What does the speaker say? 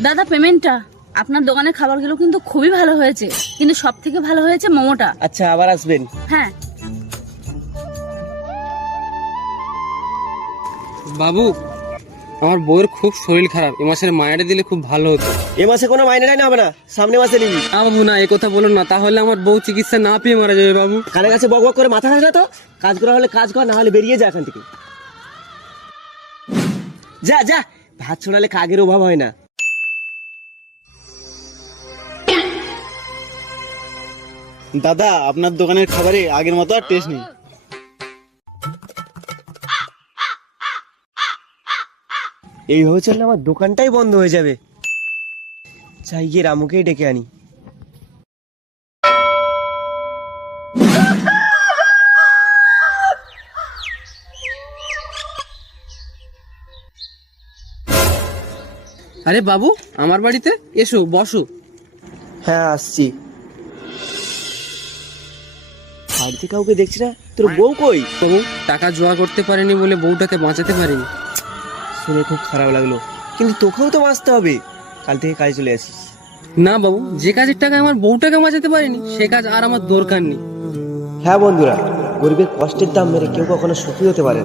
দাদা পেমেন্টটা। আপনার দোকানের খাবারগুলো কিন্তু খুবই ভালো হয়েছে, কিন্তু সব থেকে ভালো হয়েছে মোমোটা। আচ্ছা, আবার আসবেন। হ্যাঁ। বাবু, আমার বউয়ের খুব শরীর খারাপ, এ মাসের মায়েরা দিলে খুব ভালো হতো। এ মাসে কোনো মাইনে টাইনে হবে না, সামনে মাসে নিবি। না বাবু না, এ কথা বলো না, তাহলে আমার বউ চিকিৎসা না পেয়ে মারা যাবে বাবু। কানে কাছে বক বক করে মাথা খাস না তো। কাজ করা হলে কাজ কর, না হলে বেরিয়ে যা এখান থেকে। যা যা, ভাত ছড়ালে কাগের অভাব হয় না। দাদা, আপনার দোকানের খাবারে আগের মতো আর টেস্ট নেই। এইভাবে চললে আমার দোকানটাই বন্ধ হয়ে যাবে। চাই গিয়ে রামুকেই ডেকে আনি। আরে বাবু, আমার বাড়িতে এসো, বসো। হ্যাঁ, আসছি। বাড়িতে কাউকে দেখছি না, তোর বউ কই? বাবু, টাকা জোগাড় করতে পারিনি বলে বউটাকে বাঁচাতে পারিনি। শুনে খুব খারাপ লাগলো, কিন্তু তোকেও তো বাঁচতে হবে। কাল থেকে কাজে চলে আসিস। না বাবু, যে কাজের টাকা আমার বউটাকে বাঁচাতে পারিনি সে কাজ আর আমার দরকার নেই। হ্যাঁ বন্ধুরা, গরিবের কষ্টের দাম মেরে কেউ কখনো সুখী হতে পারে না।